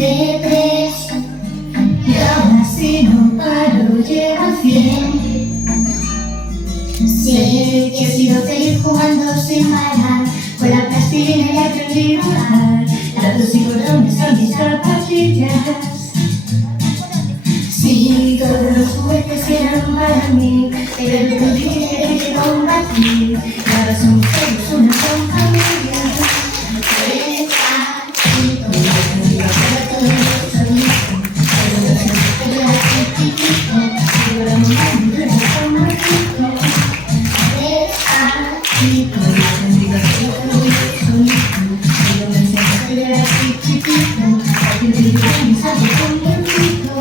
tres y aún así no paro, llego al 100. Sé que he sido feliz jugando sin parar, con la plastilina y aprendí a volar. Datos y cordones son mis zapatillas. Sí, todos los juguetes eran para mí, pero el que que combatir. Y ahora somos todos una gran familia. Despacito, para todos los sonidos, pero los sonidos de la chiquitito, pero la montaña de la tomatito. Despacito, para todos los sonidos, pero los sonidos de la chiquitito, para que te digan mis ojos con bendito.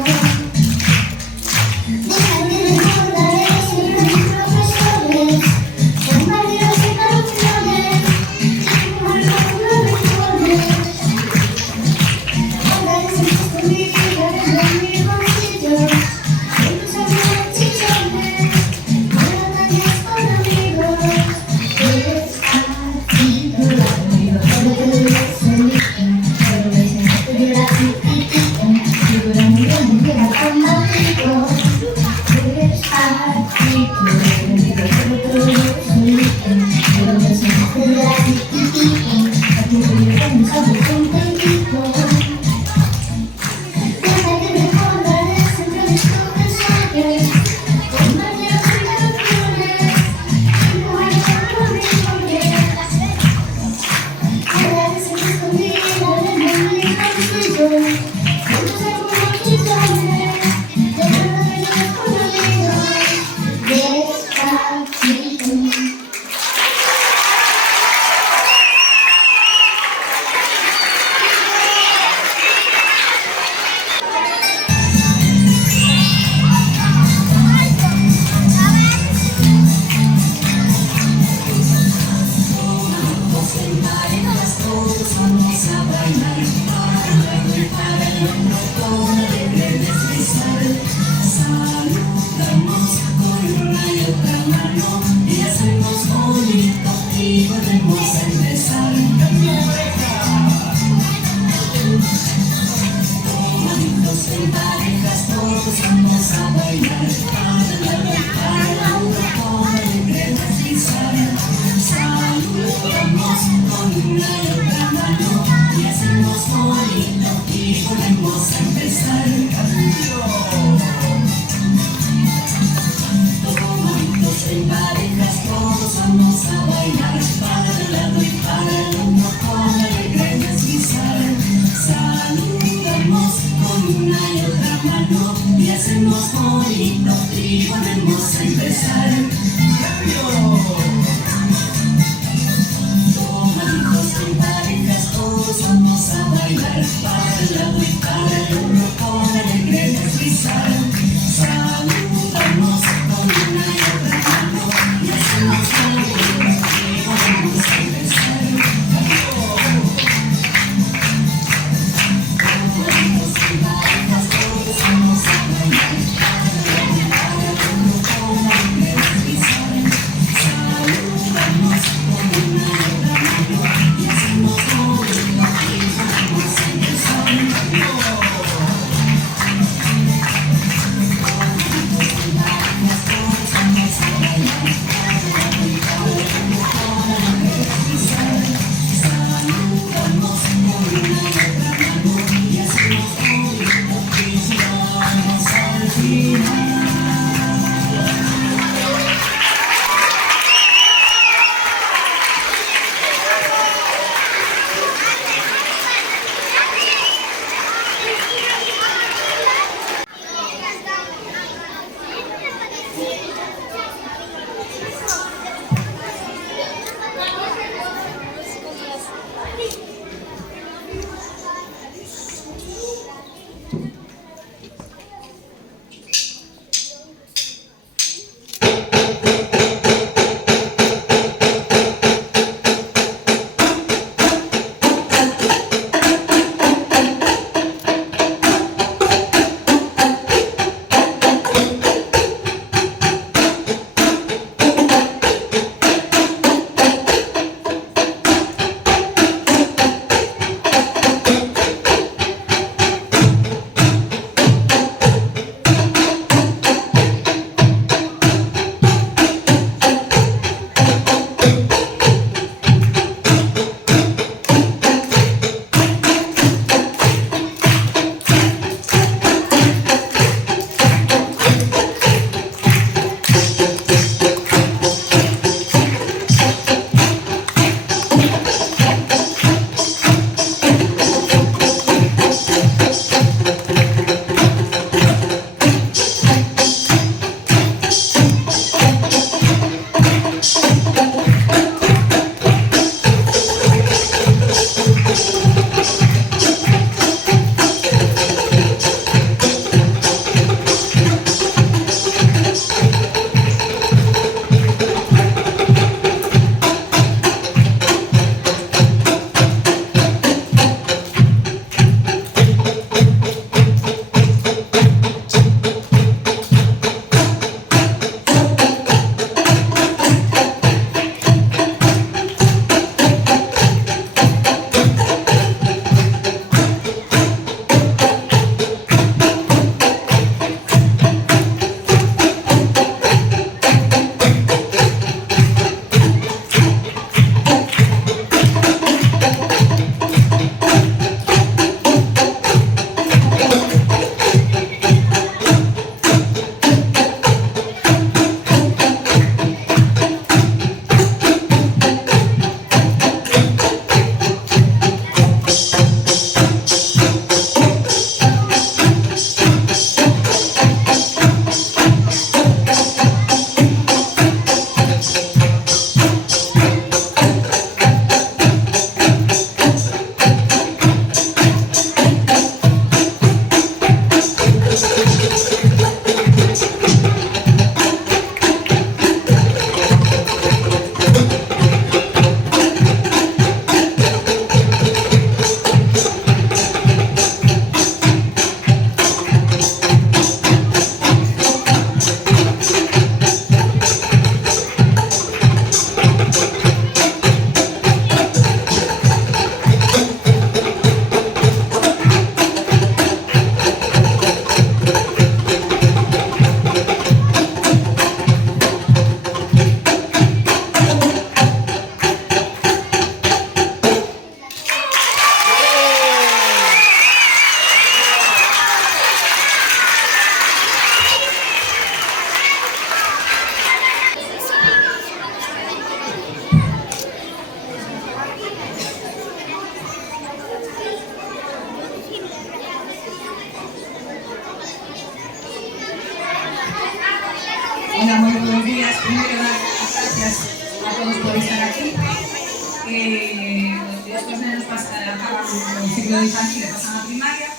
Hola, muy buenos días. Primero, dar las gracias a todos por estar aquí. Estos nenos acaban el ciclo de infantil y pasan a primaria.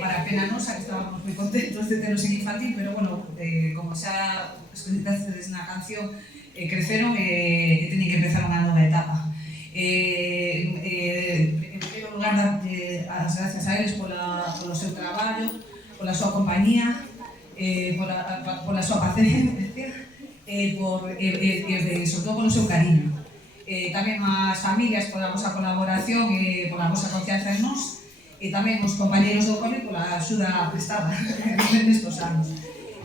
Para pena nosa, que estábamos moi contentos de telos en infantil, pero bueno, como xa escoitastedes na canción, creceron e teñen que empezar unha nova etapa. En primeiro lugar, darlle as gracias a eles polo seu traballo, pola súa compañía, pola súa paciencia e sobre todo polo seu cariño. Tamén as familias pola vosa colaboración e pola vosa confianza en nós, e tamén os compañeros do cole pola axuda prestada nestes anos.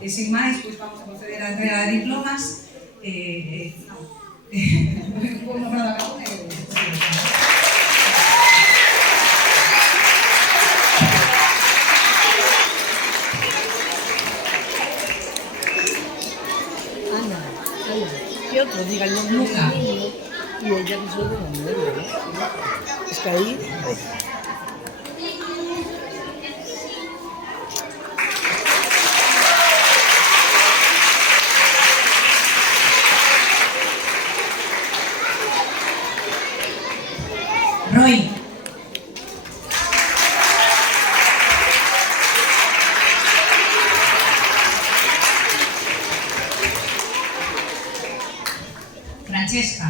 E sin máis, pois vamos a proceder a entrega de diplomas. Vou nombrar a cada unha Ana, y otro diga el nombre Luca. Y ella resuelve el nombre, ¿no? Es que ahí... Roy. Francesca.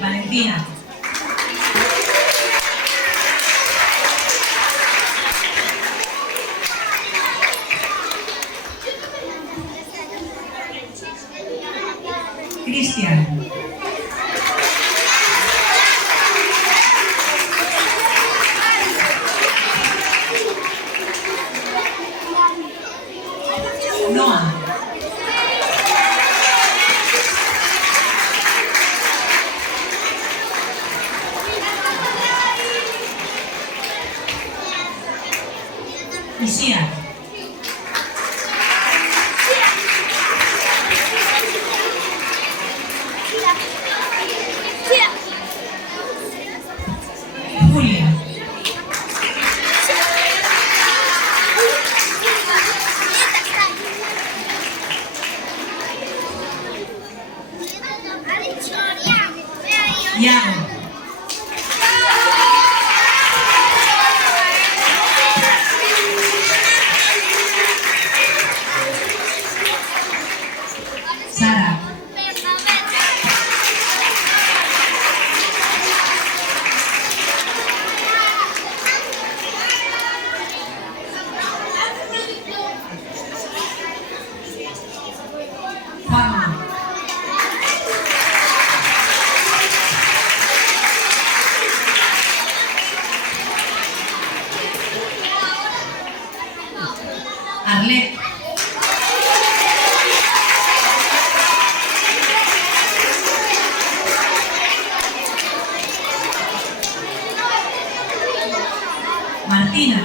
Valentina. Cristian. Noah. Lucía. Julia. Iago. Sara. Juan. Arlet. Martina.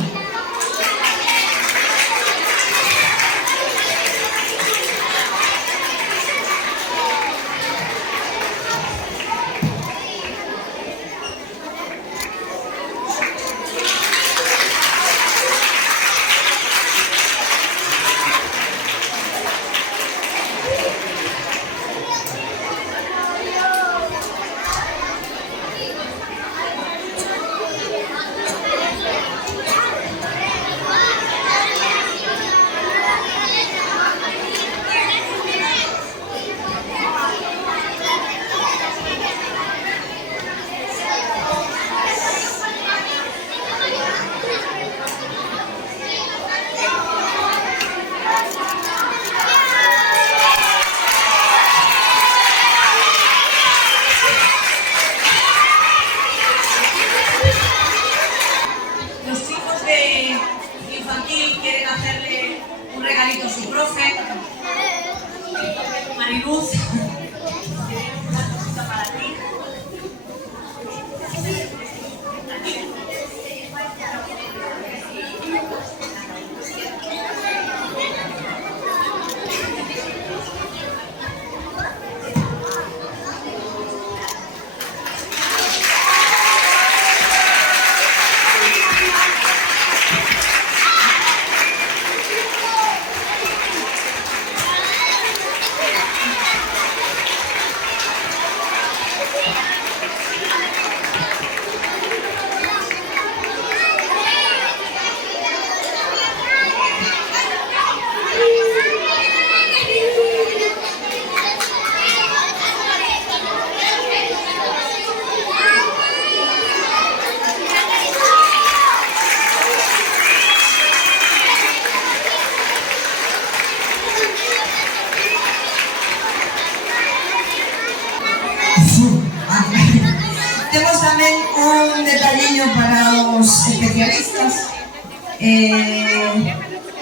Un detalliño para os especialistas.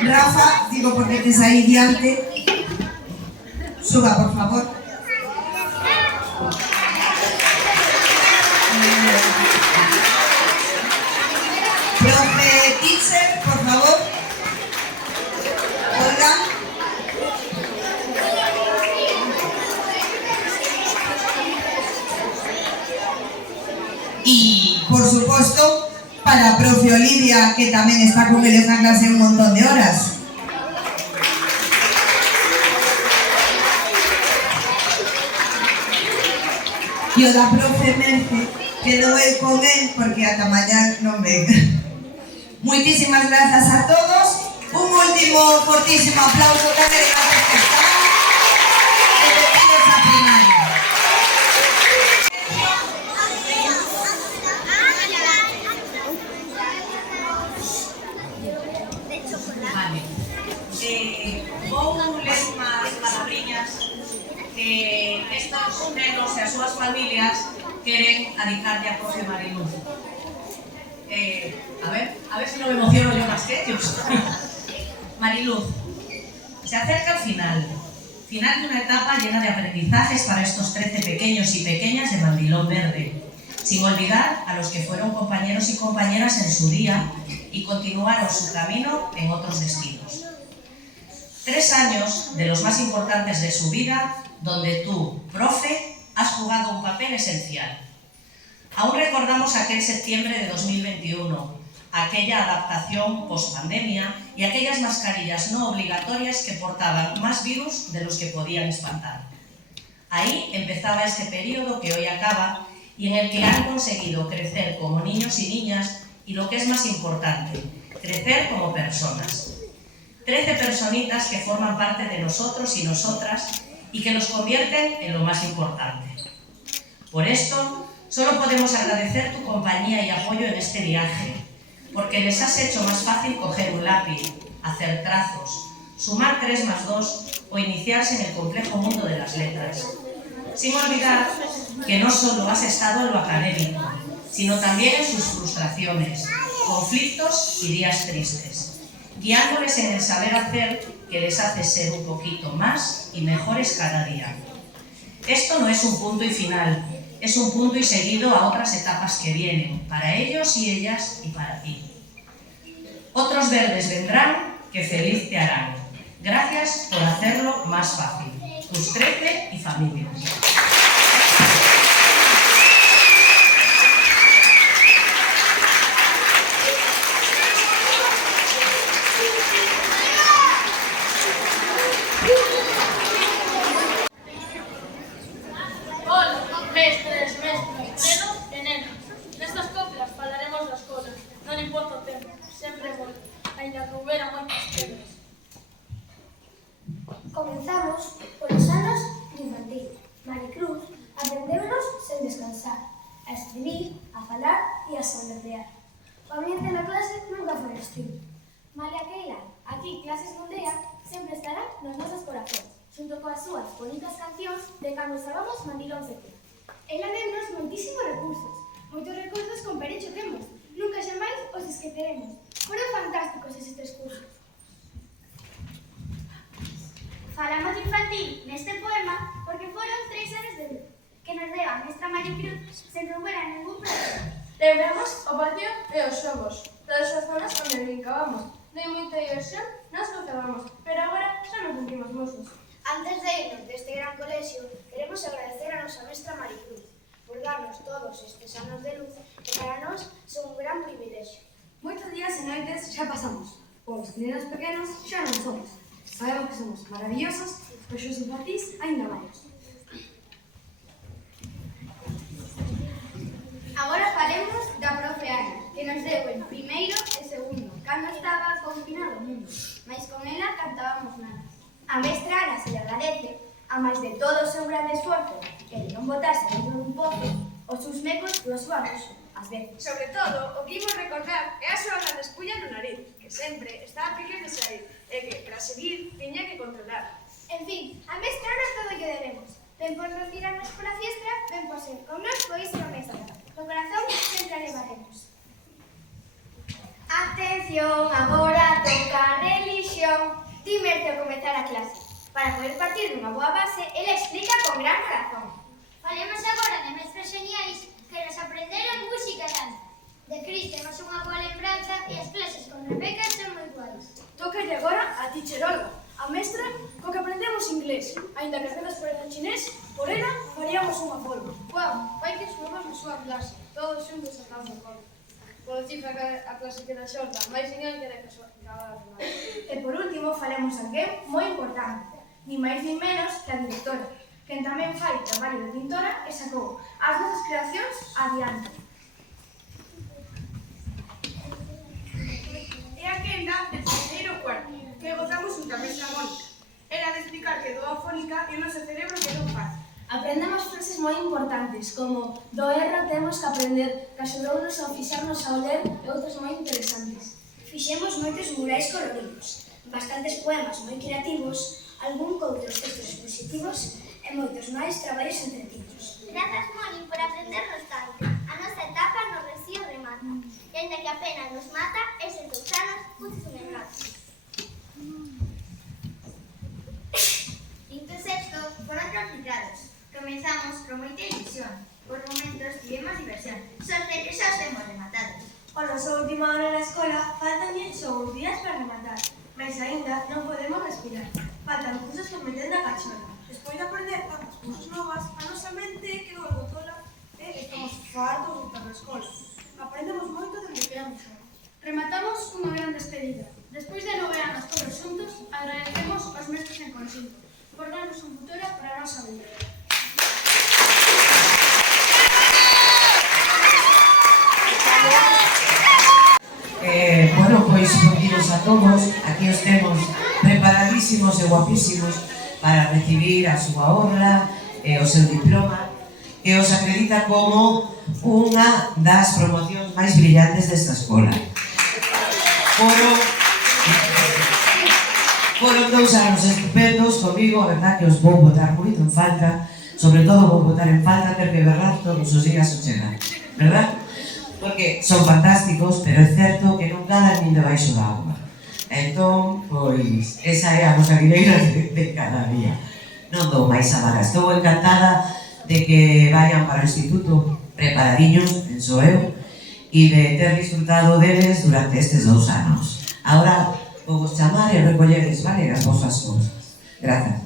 Rafa, digo porque tes aí diante. Suba, por favor. Profe teacher, por favor. Olga. Y, por supuesto, para a profe Olivia, que tamén está con eles na clase un montón de horas. E o da profe Merce, quedo eu con él porque ata mañá non ven. Moitísimas grazas a todos. Un último fortísimo aplauso tamén a todos que están. E benvidos a primaria. Vale. Vou ler unhas palabriñas que estos nenos e as súas familias queren adicarlle a profe Mariluz. A ver se non me emociono yo máis que ellos. Mariluz, se acerca el final de una etapa llena de aprendizajes para estos 13 pequeños y pequeñas de Mandilón Verde, sin olvidar a los que fueron compañeros y compañeras en su día y continuaron su camino en otros destinos. 3 años de los más importantes de su vida, donde tú, profe, has jugado un papel esencial. Aún recordamos aquel septiembre de 2021, aquella adaptación post-pandemia y aquellas mascarillas no obligatorias que portaban más virus de los que podían espantar. Ahí empezaba este periodo que hoy acaba y en el que han conseguido crecer como niños y niñas y, lo que es más importante, crecer como personas. 13 personitas que forman parte de nosotros y nosotras y que nos convierten en lo más importante. Por esto, solo podemos agradecer tu compañía y apoyo en este viaje, porque les has hecho más fácil coger un lápiz, hacer trazos, sumar 3 más 2 o iniciarse en el complejo mundo de las letras. Sin olvidar que no solo has estado en lo académico, sino también en sus frustraciones, conflictos y días tristes, guiándoles en el saber hacer que les hace ser un poquito más y mejores cada día. Esto no es un punto y final, es un punto y seguido a otras etapas que vienen, para ellos y ellas y para ti. Otros verdes vendrán que feliz te harán. Gracias por hacerlo más fácil. Tus 13 y familias. Comenzamos polos anos de infantil. Maricruz aprendeunos sen descansar, a escribir, a falar e a soletrear. O ambiente na clase nunca foi hostil. Malia Keila, aquí Clases Moldea sempre estarán nos nosos corazóns, xunto coas súas bonitas cancións de cando estábamos Mandilón Verde. Ela deu-nos moitísimos recursos, moitos recordos con Perecho temos, nunca xamais os esqueceremos. Foron fantásticos eses 3 cursos. Falamos de infantil neste poema porque foron 3 anos de luz que nos deu a mestra Maricruz sen romper a ningún problema. Lembramos o patio e os xogos, todas as zonas onde brincábamos. De moita diversión nos gozábamos, pero agora xa nos sentimos mozos. Antes de irnos deste gran colexio, queremos agradecer a nosa mestra Maricruz por darnos todos estes anos de luz que para nós son un gran privilexio. Moitos días e noites xa pasamos, os nenos pequenos xa non somos. Sabemos que somos maravillosos, pero xos infantís ainda máis. Agora falemos da profe Ana, que nos deu en primeiro e segundo, cando estaba confinado o mundo, mais con ela cantábamos nada. A mestra Ana se le agradece, a máis de todo o seu grande esforzo, que de non botase dentro dun pozo, os seus mecos do súa ruxo, ás veces. Sobre todo, o que imos recordar é a súa grande espulla no nariz, que sempre está a piques de sair, e que, para seguir, tiña que controlar. En fin, a mestra Ana todo o que debemos. Ben por non tirarnos pola fiestra, ben por ser con nós foi promesa. O corazón sempre Atención, agora toca religión. Ti merce ao comezar a clase. Para poder partir dunha boa base, ela explica con gran razón. Falemos agora de mestres geniais que nos aprenderon música e danza. De Cris temos unha boa lembranza e as clases con Rebeca son moi guais. Tócalle agora a teacher Olga, a mestra co que aprendemos inglés. Ainda que apenas parece chinés, por ela faríamos unha folga. Guau, vai que subamos na súa clase, todos xuntos atrás do coro. Polo cifra que a clase queda xorta, máis señal que de que acabada de nada. E por último, falemos alguén moi importante, ni máis ni menos que a directora, quen tamén fai traballo de pintora e sacou as nosas creacións adiante. E a quenda de terceiro cuarto, que gozamos junto a mestra Mónica. Era de explicar que doa fónica e o noso cerebro quedou fácil. Aprendemos frases moi importantes, como do erro temos que aprender, que axudounos a fixarnos ao ler e outras moi interesantes. Fixemos moitos murais coloridos, bastantes poemas moi creativos, algún coutros textos expositivos e moitos máis traballos entretidos. Grazas, Moni, por aprendernos tanto. A nosa etapa no Rocío remata. E ainda que apenas nos mata, eses 2 anos puxos un engato. Quinto e sexto foron complicados. Comenzamos con moita ilusión. Por momentos tivemos diversión. Sorte que xa os temos rematados. O noso último ano na escola faltan só uns días para rematar, mas aínda non podemos respirar. Faltan cursos que meten na cachorra. Despois de aprender tantas cousas novas, a nosa mente quedou algo tola e estamos fartos de estar na escola. Aprendemos moito dende que éramos xogos. Rematamos unha gran despedida. Despois de 9 anos todos xuntos, agradecemos aos mestres en conxunto por darnos un futuro para a nosa vida. Bueno, pois benvidos a todos. Aquí os temos preparadísimos e guapísimos para recibir a súa honra e o seu diploma que os acredita como unha das promocións máis brillantes desta escola. Foron 2 anos estupendos comigo, a verdad que os vou botar moito en falta, sobre todo vou botar en falta ter que berrar todos os días o chegar, verdad? Porque son fantásticos, pero é certo que non cadan nin debaixo da auga. Entón, pois, esa é a nosa viveira de cada día. Non dou máis a vara. Estou encantada de que vayan para o instituto preparadiños, penso eu, e de ter disfrutado deles durante estes 2 anos. Agora, vou vos chamar e recolleres, vale, as vosas cousas. Grazas.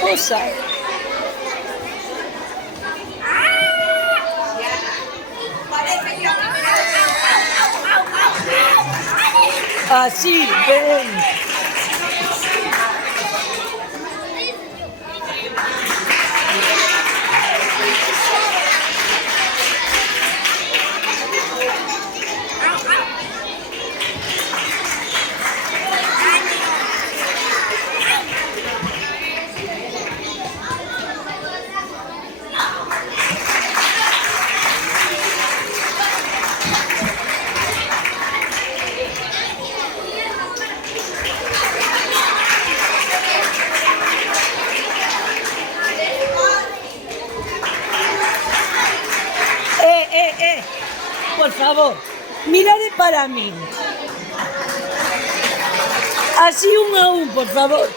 Cosa. Así, ven. Por favor, mirade para mí. Así 1 a 1, por favor.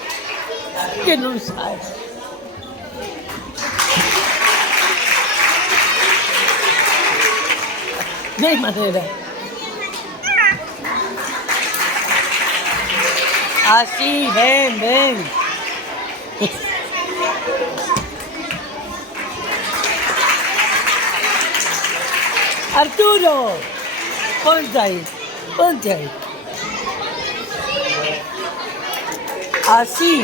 Que non sabe. Non hai maneira. Así, ven, ven. Arturo, ponte ahí, ponte ahí. Así.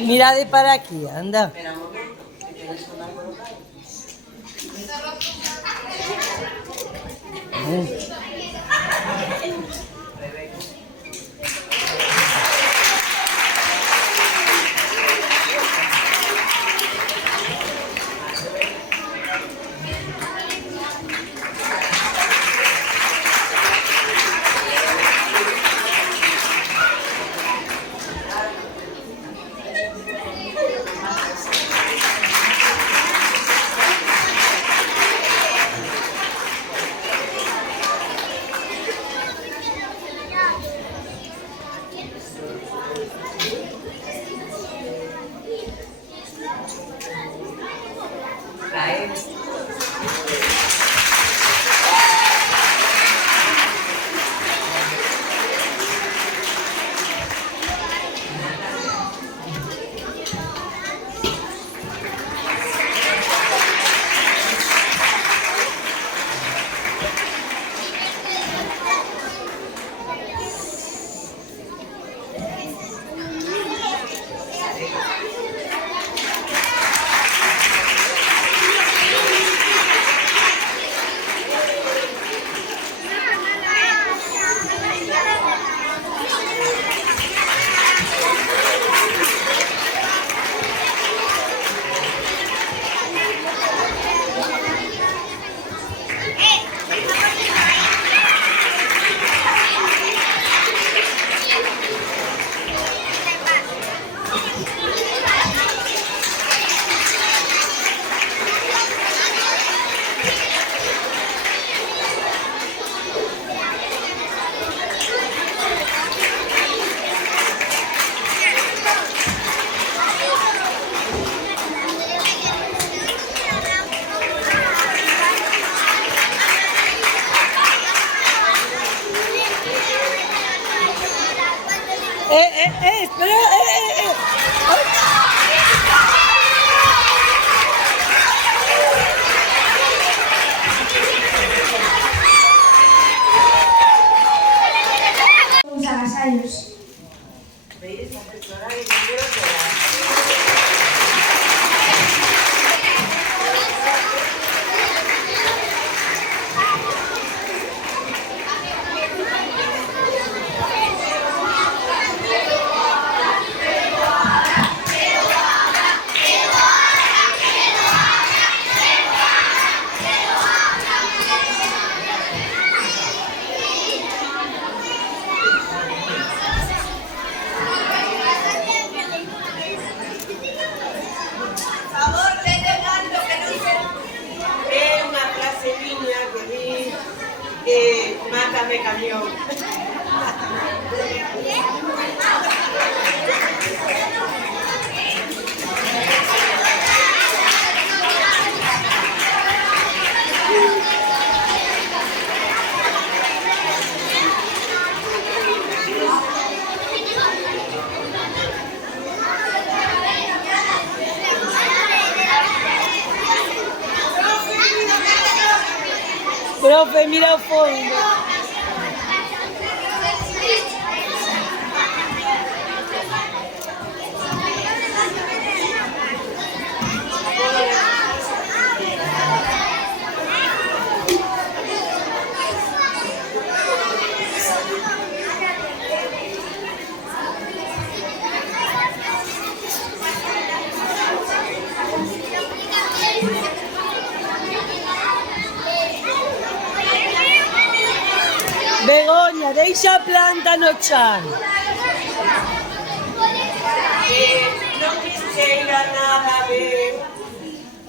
Mira de para aquí, anda. Espera un momento, que tienes que tomar colocado. Espera, Uns agasallos. ¿Veis? Hacer llorar y no quiero llorar. Mátame camión. profe, mira al fondo. Begoña, deixa a planta no chan. Non quixeira nada ver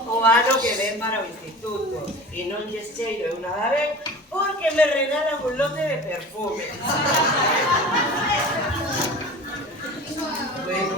o ano que ven para o instituto. E non lles cheiro eu nada ver porque me regalan un lote de perfume. Bueno,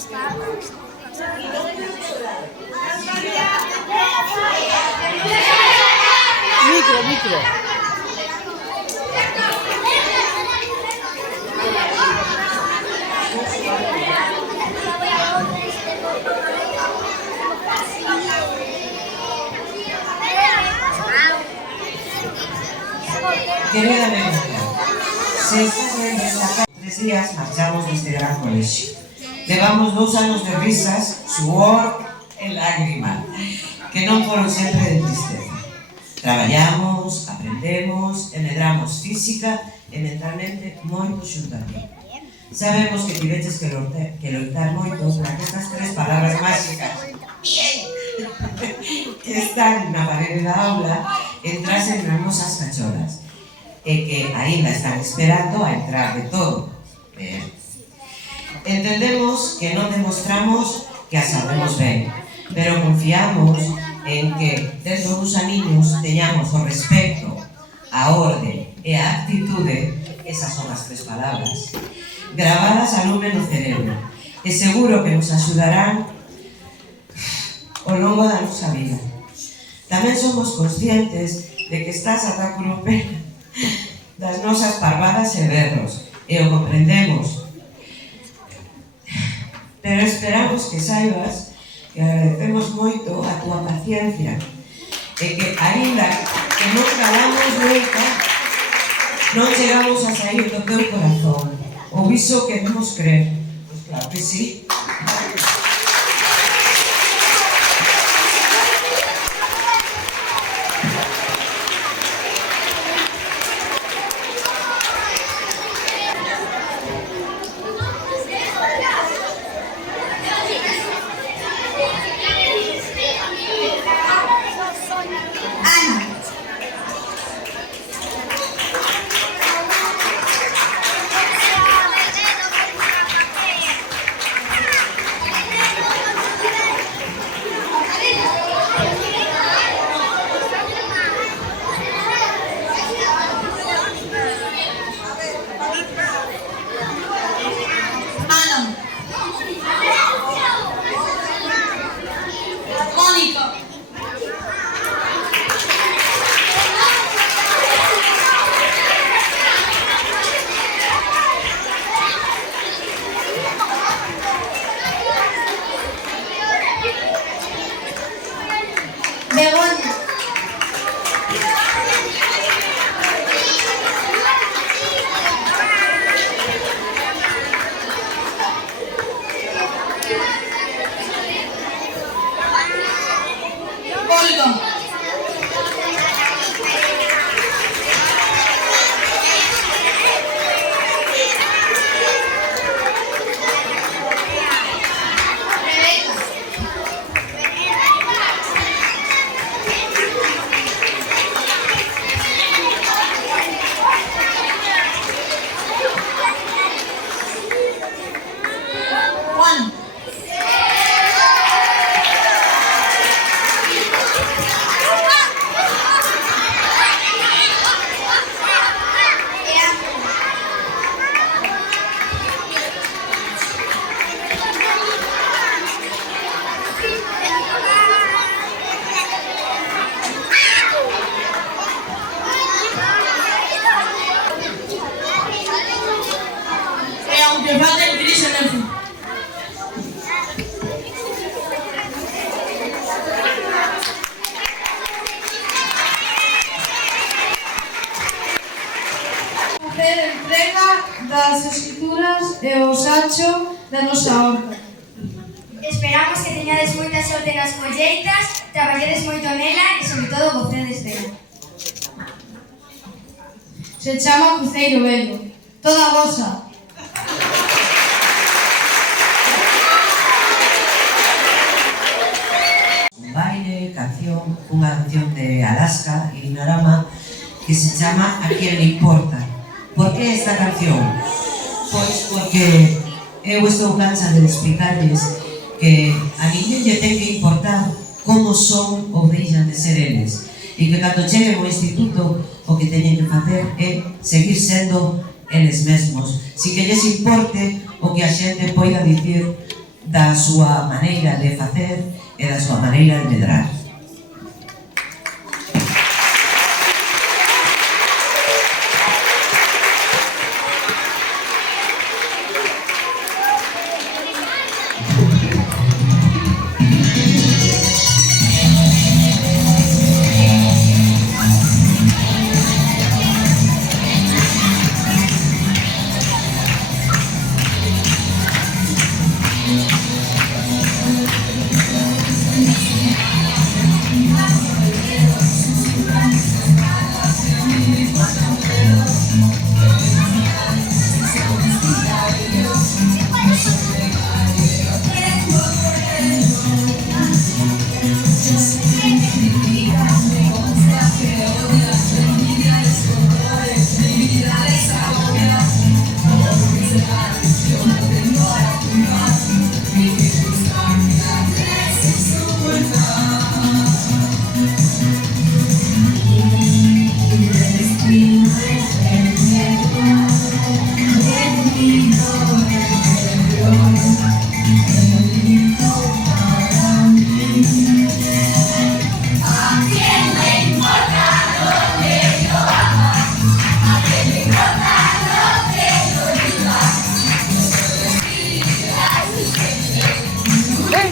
Micro, micro. Querida memoria, se saca 3 días marchamos deste gran colexio. Levamos 2 anos de risas, suor e lágrima, que non foron sempre de tristeza. Traballamos, aprendemos e medramos física e mentalmente moito xunto a ti. Sabemos que tiveches que loitar moito para que estas 3 palabras máxicas que están na parede da aula entrasen nas nosas cacholas e que aínda están esperando a entrar de todo. Entendemos que non demostramos que as sabemos ben, pero confiamos en que desde os aniños teñamos o respecto, a orde e a actitude, esas son as 3 palabras, gravadas a lume no cerebro, e seguro que nos axudarán ao longo da nosa vida. Tamén somos conscientes de que estás ata culo pena das nosas parvadas e berros, e o comprendemos. Pero esperamos que saibas que agradecemos moito a túa paciencia e que, aínda que non calamos nunca, non chegamos a sair do teu corazón. Ou iso queremos crer. Pois claro que sí. Begoña. Olga. Juan. Aunque falten Cris en el fútbol. Facer entrega das escrituras e o sacho da nosa horta. Esperamos que teñades moita sorte nas colleitas, traballedes moito nela e, sobre todo, gocedes dela. Se chama Cruceiro Vello. Toda vosa. Un baile, canción, unha canción de Alaska e Dinarama que se chama A Quien Le Importa. Por que esta canción? Pois porque eu estou cansa de explicarles que a ninguén lle ten que importar como son ou deixan de ser eles e que cando cheguen ao instituto o que teñen que facer é seguir sendo eles mesmos, sin que lles importe o que a xente poida dicir da súa maneira de facer e da súa maneira de medrar.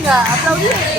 Venga, aplaudir.